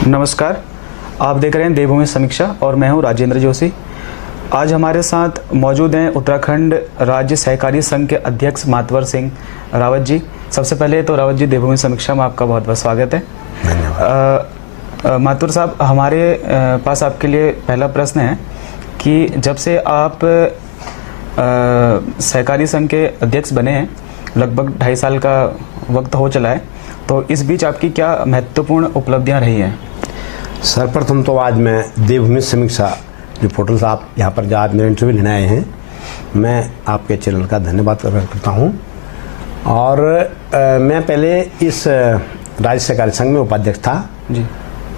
नमस्कार, आप देख रहे हैं देवभूमि समीक्षा और मैं हूं राजेंद्र जोशी। आज हमारे साथ मौजूद हैं उत्तराखंड राज्य सहकारी संघ के अध्यक्ष मातवर सिंह रावत जी। सबसे पहले तो रावत जी, देवभूमि समीक्षा में आपका बहुत बहुत स्वागत है। धन्यवाद। मातवर साहब, हमारे पास आपके लिए पहला प्रश्न है कि जब से आप सहकारी संघ के अध्यक्ष बने हैं, लगभग 2.5 साल का वक्त हो चला है, तो इस बीच आपकी क्या महत्वपूर्ण उपलब्धियां रही हैं? सर्वप्रथम तो आज मैं देवभूमि समीक्षा जो पोर्टल से आप यहाँ पर जो आज मेरा इंटरव्यू लेने आए हैं, मैं आपके चैनल का धन्यवाद करता हूँ। और मैं पहले इस राज्य सहकारी संघ में उपाध्यक्ष था जी,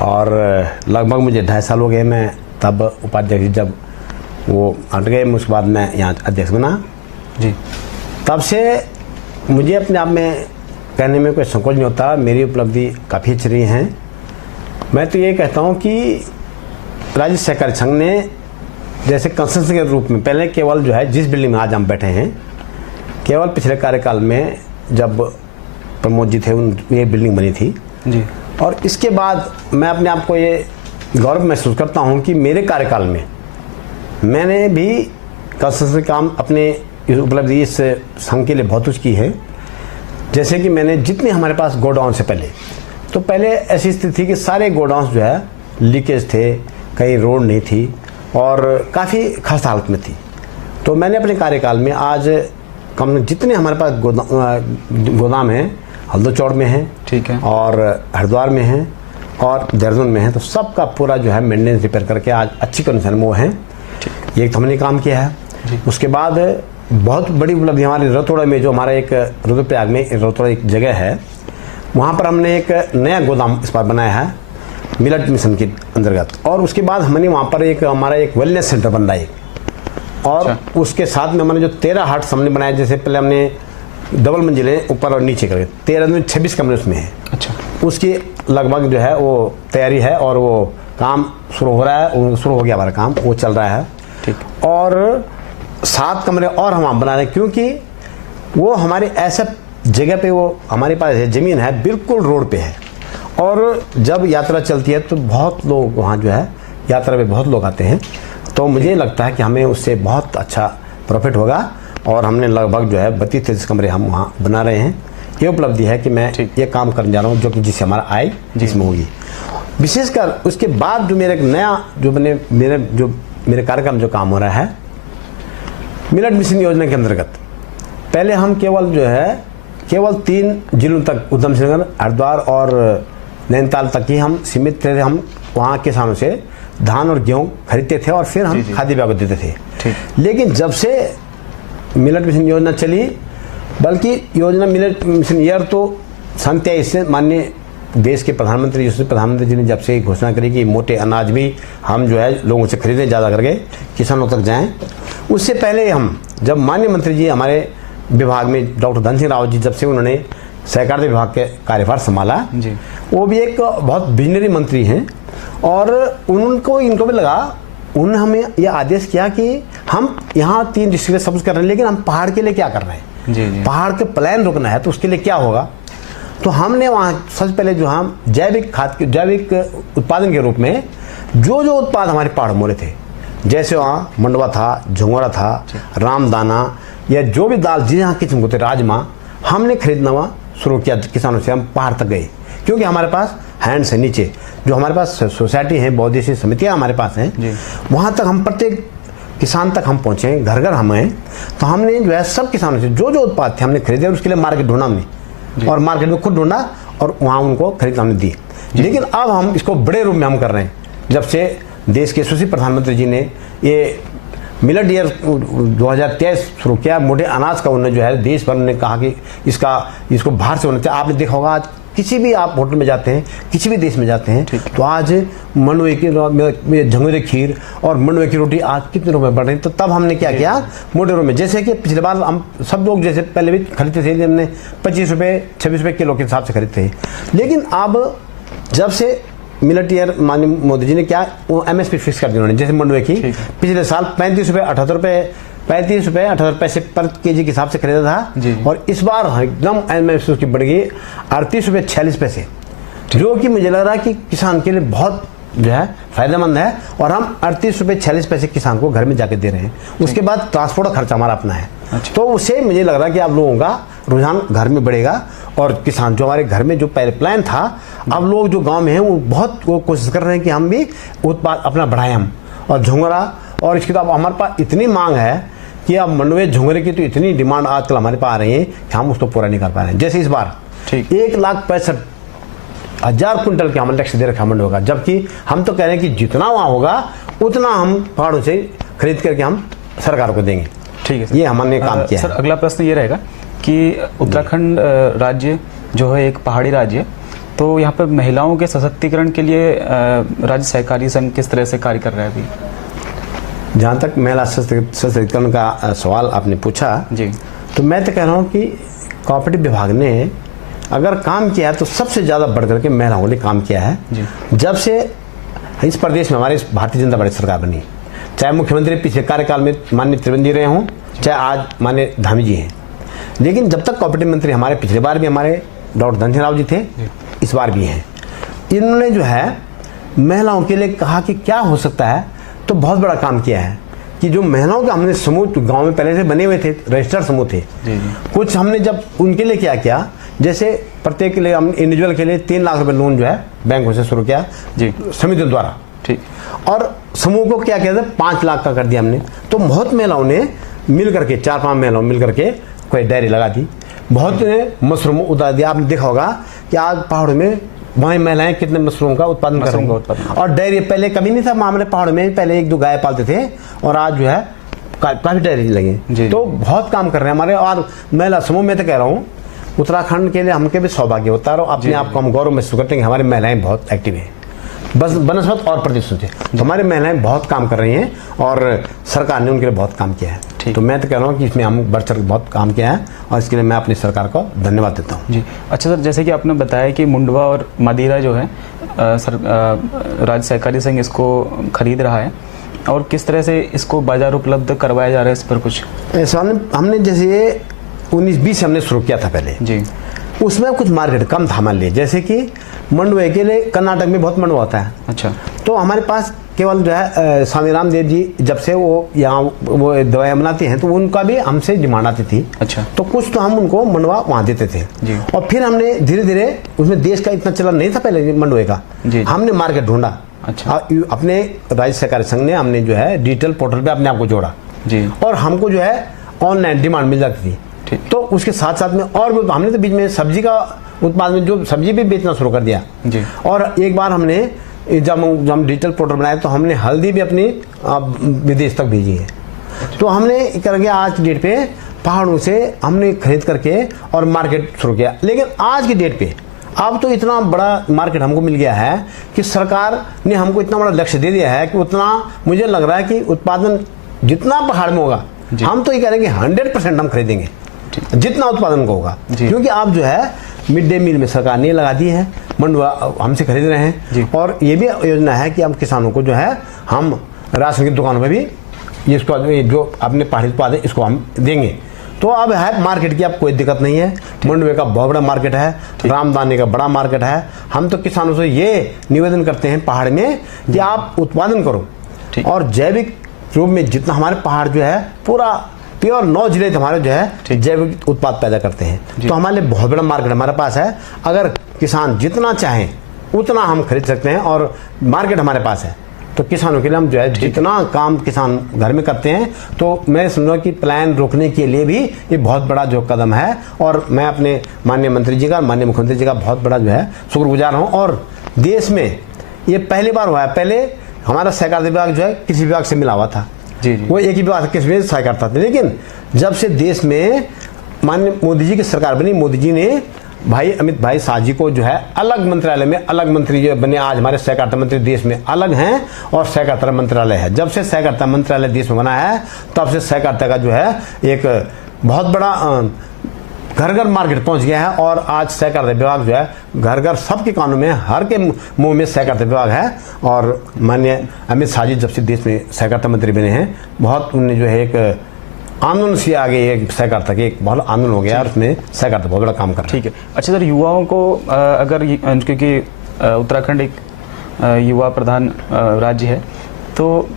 और लगभग मुझे 2.5 साल हो गए। मैं तब उपाध्यक्ष जब वो हट गए, उसके बाद मैं यहाँ अध्यक्ष बना जी। तब से मुझे अपने आप में कहने में कोई संकोच नहीं होता। मेरी उपलब्धि काफ़ी अच्छी रही हैं। मैं तो ये कहता हूँ कि राज्य सहकारी संघ ने जैसे कंसल्टेंसी के रूप में पहले केवल जो है जिस बिल्डिंग में आज हम बैठे हैं, केवल पिछले कार्यकाल में जब प्रमोद जी थे ये बिल्डिंग बनी थी जी। और इसके बाद मैं अपने आप को ये गौरव महसूस करता हूँ कि मेरे कार्यकाल में मैंने भी कंसल्टेंसी काम अपने उपलब्धि इस संघ के लिए बहुत कुछ की है। जैसे कि मैंने जितने हमारे पास गोडाउन से पहले ऐसी स्थिति थी कि सारे गोडाउन जो है लीकेज थे, कहीं रोड नहीं थी और काफ़ी खस्ता हालत में थी। तो मैंने अपने कार्यकाल में आज कम जितने हमारे पास गोदाम हैं, हल्दोचौड़ में हैं, ठीक है, और हरिद्वार में हैं और देहरादून में हैं, तो सबका पूरा जो है मेंटेनेंस रिपेयर करके आज अच्छी कंडीशन में वो हैं। ये तो हमने काम किया है। उसके बाद बहुत बड़ी उपलब्धि हमारे रतौड़ा में, जो हमारा एक रुद्रप्रयाग में रतौड़ा एक जगह है, वहाँ पर हमने एक नया गोदाम इस बार बनाया है मिलेट मिशन के अंतर्गत। और उसके बाद हमने वहाँ पर हमारा एक वेलनेस सेंटर बन रहा है और उसके साथ में हमने जो 13 हट्स हमने बनाए। जैसे पहले हमने डबल मंजिलें ऊपर और नीचे करके 13 में 26 कमरे उसमें हैं। अच्छा, उसकी लगभग जो है वो तैयारी है और वो काम शुरू हो रहा है, शुरू हो गया हमारा काम, वो चल रहा है। ठीक। और 7 कमरे और हम बना रहे हैं, क्योंकि वो हमारे ऐसा जगह पे वो हमारे पास है, ज़मीन है बिल्कुल रोड पे है और जब यात्रा चलती है तो बहुत लोग वहाँ जो है यात्रा पे बहुत लोग आते हैं। तो मुझे लगता है कि हमें उससे बहुत अच्छा प्रॉफिट होगा और हमने लगभग जो है 32-33 कमरे हम वहाँ बना रहे हैं। ये उपलब्धि है कि मैं ये काम करने जा रहा हूँ, जो कि जिससे हमारा आय जिसमें होगी। विशेषकर उसके बाद जो मेरा एक नया जो मेरे कार्यक्रम जो काम हो रहा है मिलेट मिशन योजना के अंतर्गत, पहले हम केवल 3 जिलों तक, उधम सिंह नगर, हरिद्वार और नैनीताल तक ही हम सीमित थे। हम वहाँ किसानों से धान और गेहूँ खरीदते थे और फिर हम खाद्य विभाग को देते थे। लेकिन जब से मिलेट मिशन योजना चली, बल्कि योजना मिलेट मिशन ईयर तो सन 23 से माननीय देश के प्रधानमंत्री जी ने जब से घोषणा करी कि मोटे अनाज भी हम जो है लोगों से खरीदें, ज़्यादा करके किसानों तक जाएं, उससे पहले हम जब माननीय मंत्री जी हमारे विभाग में डॉक्टर धन सिंह रावत जी जब से उन्होंने सहकारिता विभाग के कार्यभार संभाला जी, वो भी एक बहुत विजनरी मंत्री हैं और इनको भी लगा, उन्होंने हमें यह आदेश किया कि हम यहाँ 3 डिस्ट्रिक्ट सब कुछ कर रहे हैं, लेकिन हम पहाड़ के लिए क्या कर रहे हैं जी। पहाड़ के प्लान रोकना है तो उसके लिए क्या होगा। तो हमने वहाँ सबसे पहले जो हम जैविक उत्पादन के रूप में जो उत्पाद हमारे पहाड़ मोरे थे, जैसे वहाँ मंडवा था, झंगोरा था, रामदाना या जो भी दाल जिस यहाँ किस्म को थे, राजमा, हमने खरीदना वहाँ शुरू किया किसानों से। हम पहाड़ तक गए क्योंकि हमारे पास हैंड्स है नीचे, जो हमारे पास सोसाइटी है, बहुद्देशीय समितियाँ हमारे पास हैं, वहाँ तक हम प्रत्येक किसान तक हम पहुँचे, घर घर हम हैं। तो हमने जो है सब किसानों से जो उत्पाद थे हमने खरीदे और उसके लिए मार्केट ढूंढा हमने और मार्केट में खुद ढूंढा और वहाँ उनको खरीद हमने दिए। लेकिन अब हम इसको बड़े रूप में हम कर रहे हैं। जब से देश के यशस्वी प्रधानमंत्री जी ने ये मिलेट ईयर 2023 शुरू किया, मोटे अनाज का उन्होंने जो है देश भर ने कहा कि इसको बाहर से होना चाहिए। आपने देखा होगा आज किसी भी आप होटल में जाते हैं, किसी भी देश में जाते हैं, तो आज मंडवे की झंगोरे खीर और मंडवे की रोटी आज कितने रुपए बढ़ रही। तो तब हमने क्या किया, मोटे रूप में, जैसे कि पिछले बार हम सब लोग जैसे पहले भी खरीदते थे, हमने 25 रुपये 26 रुपये किलो के हिसाब से खरीदते थे। लेकिन अब जब से मिलेट ईयर माननीय मोदी जी ने क्या वो MSP फिक्स कर दी उन्होंने, जैसे मंडवे की पिछले साल 35 रुपये 78 रुपये 35 रुपये 78 पैसे पर केजी के हिसाब से खरीदा था और इस बार एकदम MSP की बढ़ गई 38 रुपये 46 पैसे। जो कि मुझे लग रहा है कि किसान के लिए बहुत जो है फायदेमंद है। और हम 38 रुपये 46 पैसे किसान को घर में जाके दे रहे हैं। उसके बाद ट्रांसपोर्ट का खर्चा हमारा अपना है। तो उससे मुझे लग रहा है कि आप लोगों का रुझान घर में बढ़ेगा। और किसान जो हमारे घर में जो पहले प्लान था, अब लोग जो गांव में हैं वो बहुत कोशिश कर रहे हैं कि हम भी उत्पाद अपना बढ़ाएं हम। और झुंगरा और इसकी तो हमारे पास इतनी मांग है कि अब मंडुवे झुंगरे की तो इतनी डिमांड आजकल हमारे पास आ रही है कि हम उसको पूरा नहीं कर पा रहे हैं। जैसे इस बार 1,65,000 कुंटल के हम लक्ष्य दे रखा मंडुवे का, जबकि हम तो कह रहे हैं कि जितना वहाँ होगा उतना हम पहाड़ों से खरीद करके हम सरकार को देंगे। ठीक है सर, ये हमने काम किया सर। अगला प्रश्न ये रहेगा कि उत्तराखंड राज्य जो है एक पहाड़ी राज्य है, तो यहाँ पर महिलाओं के सशक्तिकरण के लिए राज्य सहकारी संघ किस तरह से कार्य कर रहा है अभी? जहाँ तक महिला सशक्तिकरण का सवाल आपने पूछा जी, तो मैं तो कह रहा हूँ कि कोऑपरेटिव विभाग ने अगर काम किया है तो सबसे ज़्यादा बढ़ करके महिलाओं ने काम किया है जी। जब से इस प्रदेश में हमारे भारतीय जनता पार्टी सरकार बनी, चाहे मुख्यमंत्री पिछले कार्यकाल में माननीय त्रिवेंद्र जी रहे हों, चाहे आज माननीय धामी जी हैं। लेकिन जब तक कोऑपरेटिव मंत्री हमारे पिछले बार भी हमारे डॉक्टर धनसिंह राव जी थे, इस बार भी हैं, इन्होंने जो है महिलाओं के लिए कहा कि क्या हो सकता है, तो बहुत बड़ा काम किया है कि जो महिलाओं के हमने समूह गांव में पहले से बने हुए थे, रजिस्टर्ड समूह थे, कुछ हमने जब उनके लिए क्या किया, जैसे प्रत्येक के लिए हम इंडिविजुअल के लिए 3 लाख रुपए लोन जो है बैंकों से शुरू किया जी, समितियों द्वारा। ठीक। और समूह को क्या किया था, 5 लाख का कर दिया हमने। तो बहुत महिलाओं ने मिल करके, 4-5 महिलाओं मिल करके कोई डायरी लगा दी, बहुत ने मशरूम उतार दिया। आपने देखा होगा कि आज पहाड़ों में वहीं महिलाएं कितने मशरूम का उत्पादन कर रही हैं। और डेयरी पहले कभी नहीं था मामले पहाड़ों में, पहले 1-2 गाय पालते थे और आज जो है काफी डेयरी लगी। तो बहुत काम कर रहे हैं हमारे। और महिला समूह में तो कह रहा हूँ उत्तराखंड के लिए हमके भी सौभाग्य होता है और अपने आप को हम गौरव महसूस करते हैं कि हमारी महिलाएं बहुत एक्टिव हैं, बस बनस्पत और प्रदेशों से। तो हमारी महिलाएं बहुत काम कर रही हैं और सरकार ने उनके लिए बहुत काम किया है। तो मैं तो कह रहा हूँ कि इसमें हम बढ़ चढ़ बहुत काम किया है और इसके लिए मैं अपनी सरकार को धन्यवाद देता हूँ जी। अच्छा सर, जैसे कि आपने बताया कि मुंडवा और मदिरा जो है राज्य सहकारी संघ इसको खरीद रहा है, और किस तरह से इसको बाजार उपलब्ध करवाया जा रहा है, इस पर कुछ ऐसा हमने जैसे 19-20 हमने शुरू किया था पहले जी, उसमें कुछ मार्केट कम था मान लीजिए, जैसे कि मंडुवे के लिए कर्नाटक में बहुत मंडुवा होता है। अच्छा। तो हमारे पास केवल जो है स्वामी रामदेव जी जब से वो यहाँ वो दवाइयाँ बनाते हैं तो उनका भी हमसे डिमांड आती थी। अच्छा। तो कुछ तो हम उनको मंडुवा वहाँ देते थे जी। और फिर हमने धीरे धीरे, उसमें देश का इतना चलन नहीं था पहले मंडुवे का जी, हमने मार्केट ढूंढा। अच्छा। अपने राज्य सहकारी संघ ने हमने जो है डिजिटल पोर्टल पे अपने आप को जोड़ा जी, और हमको जो है ऑनलाइन डिमांड मिल जाती थी। तो उसके साथ साथ में और हमने तो बीच में सब्जी का उत्पादन में जो सब्जी भी बेचना शुरू कर दिया जी। और एक बार हमने जब हम डिजिटल पोर्टल बनाए तो हमने हल्दी भी अपनी विदेश तक भेजी है। तो हमने करके आज डेट पे पहाड़ों से हमने खरीद करके और मार्केट शुरू किया। लेकिन आज की डेट पे अब तो इतना बड़ा मार्केट हमको मिल गया है कि सरकार ने हमको इतना बड़ा लक्ष्य दे दिया है कि उतना मुझे लग रहा है कि उत्पादन जितना पहाड़ में होगा हम तो ये करेंगे 100% हम खरीदेंगे जितना उत्पादन को होगा, क्योंकि आप जो है मिड डे मील में सरकार ने लगा दी है, मंडुवा हमसे खरीद रहे हैं। और ये भी योजना है कि हम किसानों को जो है हम राशन की दुकानों में भी इसको जो अपने पहाड़ी उत्पाद है इसको हम देंगे। तो अब है मार्केट की अब कोई दिक्कत नहीं है। मंडुवे का बहुत बड़ा मार्केट है, रामदाने का बड़ा मार्केट है। हम तो किसानों से ये निवेदन करते हैं पहाड़ में कि आप उत्पादन करो और जैविक रूप में जितना हमारे पहाड़ जो है पूरा प्योर 9 जिले हमारे जो है जैविक उत्पाद पैदा करते हैं। तो हमारे लिए बहुत बड़ा मार्केट हमारे पास है। अगर किसान जितना चाहें उतना हम खरीद सकते हैं और मार्केट हमारे पास है। तो किसानों के लिए हम जो है जितना काम किसान घर में करते हैं, तो मैं समझूंगा कि प्लान रोकने के लिए भी ये बहुत बड़ा जो कदम है। और मैं अपने माननीय मंत्री जी का, माननीय मुख्यमंत्री जी का बहुत बड़ा जो है शुक्रगुजार हूँ। और देश में ये पहली बार हुआ है। पहले हमारा सहकारिता विभाग जो है कृषि विभाग से मिला हुआ था जी। वो एक ही विभाग कृषि में सहकारिता था। लेकिन जब से देश में माननीय मोदी जी की सरकार बनी, मोदी जी ने भाई अमित भाई शाह जी को जो है अलग मंत्रालय में अलग मंत्री जो बने। आज हमारे सहकारिता मंत्री देश में अलग हैं और सहकारिता मंत्रालय है। जब से सहकारिता मंत्रालय देश में बना है तब से सहकारिता का जो है एक बहुत बड़ा घर घर मार्केट पहुंच गया है। और आज सहकारिता विभाग जो है घर घर सबके कानों में, हर के मुंह में सहकारिता विभाग है। और माननीय अमित शाह जी जब से देश में सहकारिता मंत्री बने हैं, बहुत उनने जो है एक आंदोलन से आगे एक सहकारिता के एक बहुत आंदोलन हो गया और उसमें सहकारिता बहुत बड़ा काम कर रहा है। ठीक है। अच्छा सर, युवाओं को अगर क्योंकि उत्तराखंड एक युवा प्रधान राज्य है, तो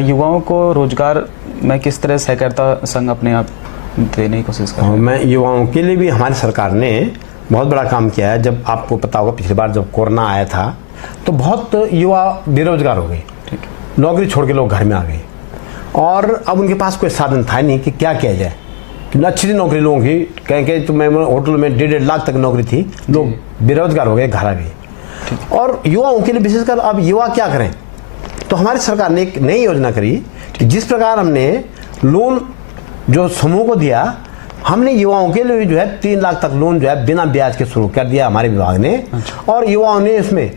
युवाओं को रोजगार में किस तरह सहकारिता संघ अपने आप देने की कोशिश कर रहे हैं? मैं युवाओं के लिए भी हमारी सरकार ने बहुत बड़ा काम किया है। जब आपको पता होगा पिछली बार जब कोरोना आया था तो बहुत युवा बेरोजगार हो गए, नौकरी छोड़ के लोग घर में आ गए और अब उनके पास कोई साधन था नहीं कि क्या किया जाए। अच्छी नौकरी लोगों की कहें तो मैं होटल में 1.5 लाख तक नौकरी थी, लोग बेरोजगार हो गए, घर आ गए। और युवाओं के लिए विशेषकर अब युवा क्या करें, तो हमारी सरकार ने एक नई योजना करी कि जिस प्रकार हमने लोन जो समूह को दिया, हमने युवाओं के लिए जो है 3 लाख तक लोन जो है बिना ब्याज के शुरू कर दिया हमारे विभाग ने। और युवाओं ने इसमें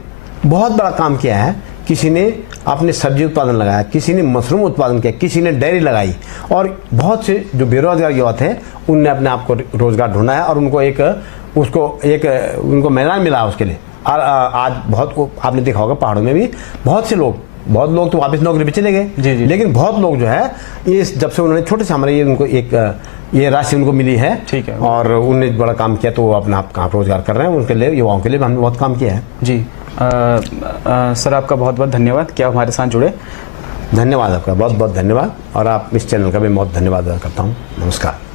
बहुत बड़ा काम किया है। किसी ने अपने सब्जी उत्पादन लगाया, किसी ने मशरूम उत्पादन किया, किसी ने डेयरी लगाई और बहुत से जो बेरोजगार युवा थे उनने अपने आप को रोजगार ढूंढा है और उनको मैदान मिला उसके लिए। और आज बहुत आपने देखा होगा पहाड़ों में भी बहुत लोग तो वापस नौकरी पे चले गए, लेकिन बहुत लोग जो है इस जब से उन्होंने छोटे से हमारे ये उनको ये राशि उनको मिली है, ठीक है, और उन्होंने बड़ा काम किया तो वो अपना आप कहाँ रोजगार कर रहे हैं। उनके लिए युवाओं के लिए हमने बहुत काम किया है। जी सर, आपका बहुत बहुत धन्यवाद कि आप हमारे साथ जुड़े। धन्यवाद आपका, बहुत बहुत धन्यवाद। और आप इस चैनल का भी बहुत धन्यवाद करता हूँ। नमस्कार।